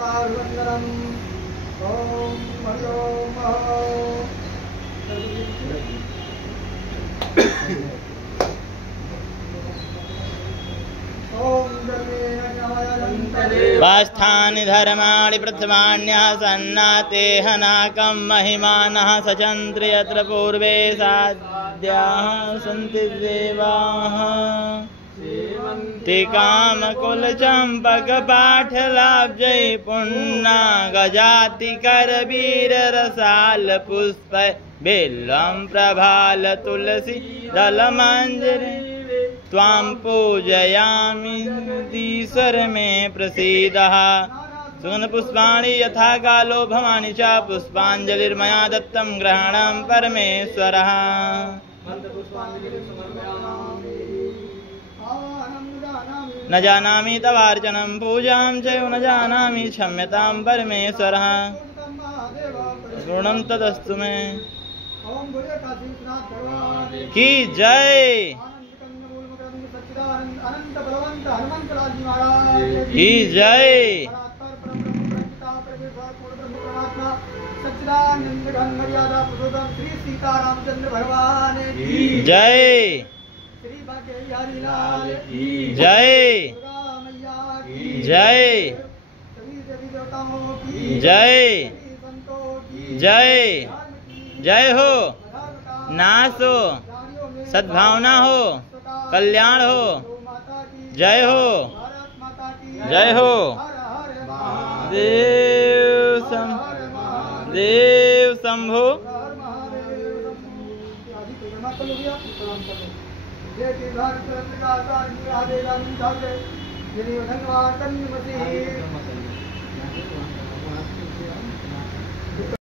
वंदनम ओम हरि ओम वास्थानि धर्माणि प्रथमान्यः सन्नातेह नाकं महिमानः सचन्द्र यत्र पूर्वे साध्याः सन्ति देवाः ते कामकुलचम्पकपाठलाब्जै पुण्या गजाति करवीररसाल पुष्प बिल्वं प्रभाल तुलसी दलमञ्जरी त्वां पूजयामि ईश्वर मे प्रसीदः सुगन्धपुष्पाणि यथा कालो भवानि च पुष्पाञ्जलिर्मया दत्तं ग्रहणं परमेश्वरः न जानामि तवार्चनं पूजां च न जानामि क्षम्यतां परमेश्वरः पूर्णं तदस्तु मे की जय की जय श्री सीतारामचंद्र भगवान जय जय जय जय जय जय हो नाश हो सद्भावना हो कल्याण हो जय हो जय हो देव शंभो धन्यवाद